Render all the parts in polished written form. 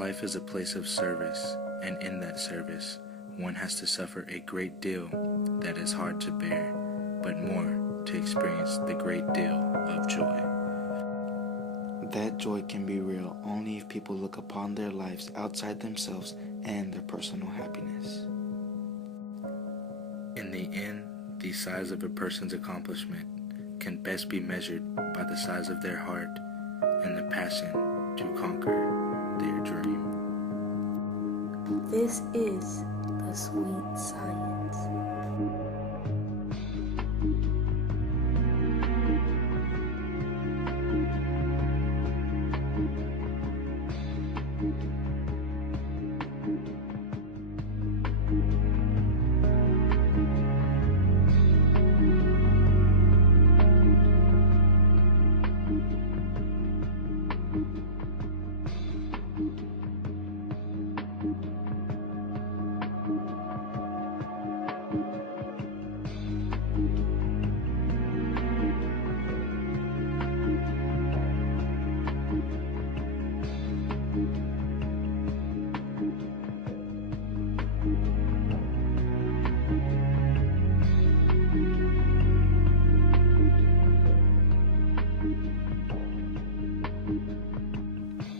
Life is a place of service, and in that service, one has to suffer a great deal that is hard to bear, but more to experience the great deal of joy. That joy can be real only if people look upon their lives outside themselves and their personal happiness. In the end, the size of a person's accomplishment can best be measured by the size of their heart and the passion to conquer their dream. This is the sweet science.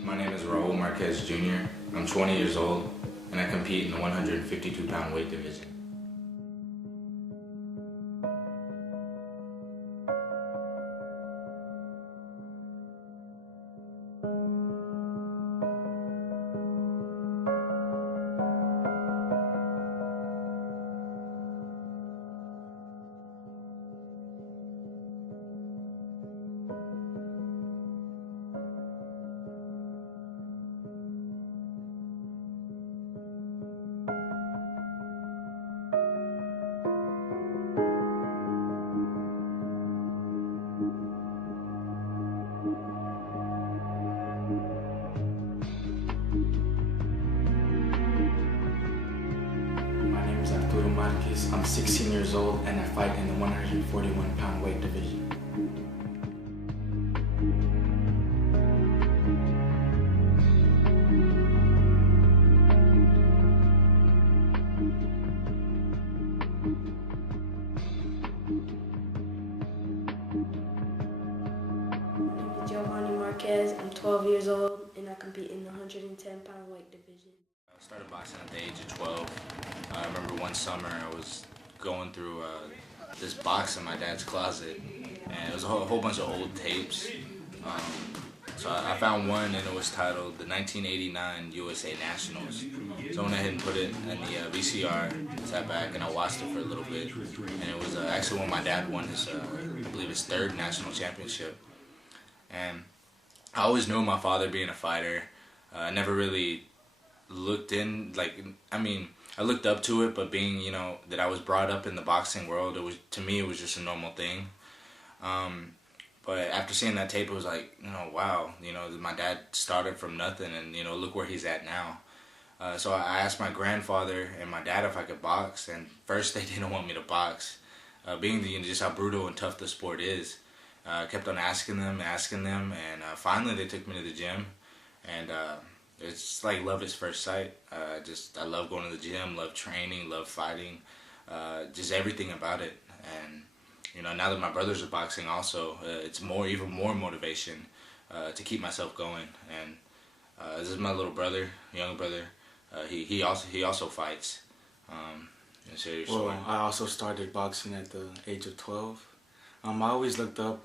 My name is Raul Marquez Jr. I'm 20 years old, and I compete in the 152-pound weight division. Raul Marquez. I'm 16 years old and I fight in the 141-pound weight division. Raul Marquez. I'm 12 years old and I compete in the 110-pound weight division. I started boxing at the age of 12. I remember one summer I was going through this box in my dad's closet, and it was a whole bunch of old tapes. So I found one, and it was titled the 1989 USA Nationals. So I went ahead and put it in the VCR, sat back, and I watched it for a little bit. And it was actually when my dad won his, I believe, his third national championship. And I always knew my father being a fighter. I never really looked in, I looked up to it, but being, that I was brought up in the boxing world, to me it was just a normal thing. But after seeing that tape, it was like, wow, my dad started from nothing, and look where he's at now. So I asked my grandfather and my dad if I could box, and first they didn't want me to box, being just how brutal and tough the sport is. I kept on asking them, and finally they took me to the gym, and it's like love at first sight. I love going to the gym, love training, love fighting, just everything about it. And now that my brothers are boxing also, it's even more motivation to keep myself going. And this is my little brother, younger brother. He also fights. Well, I also started boxing at the age of 12. I always looked up,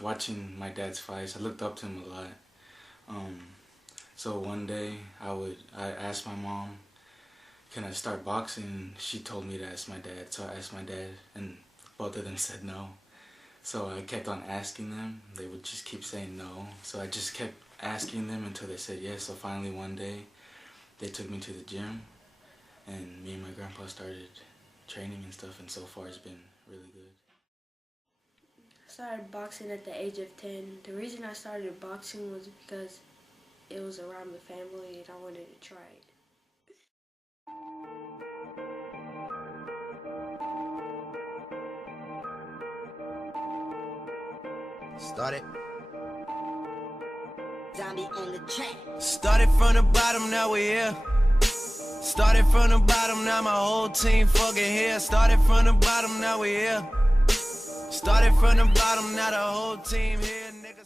watching my dad's fights. I looked up to him a lot. So one day I asked my mom, can I start boxing? She told me to ask my dad, so I asked my dad, and both of them said no. So I kept on asking them. They would just keep saying no. So I just kept asking them until they said yes. So finally one day they took me to the gym, and me and my grandpa started training and stuff, and so far it's been really good. I started boxing at the age of 10. The reason I started boxing was because it was around the family and I wanted to try it. Start it. Started from the bottom, now we here. Started from the bottom, now my whole team fucking here. Started from the bottom, now we here. Started from the bottom, now the whole team here, niggas.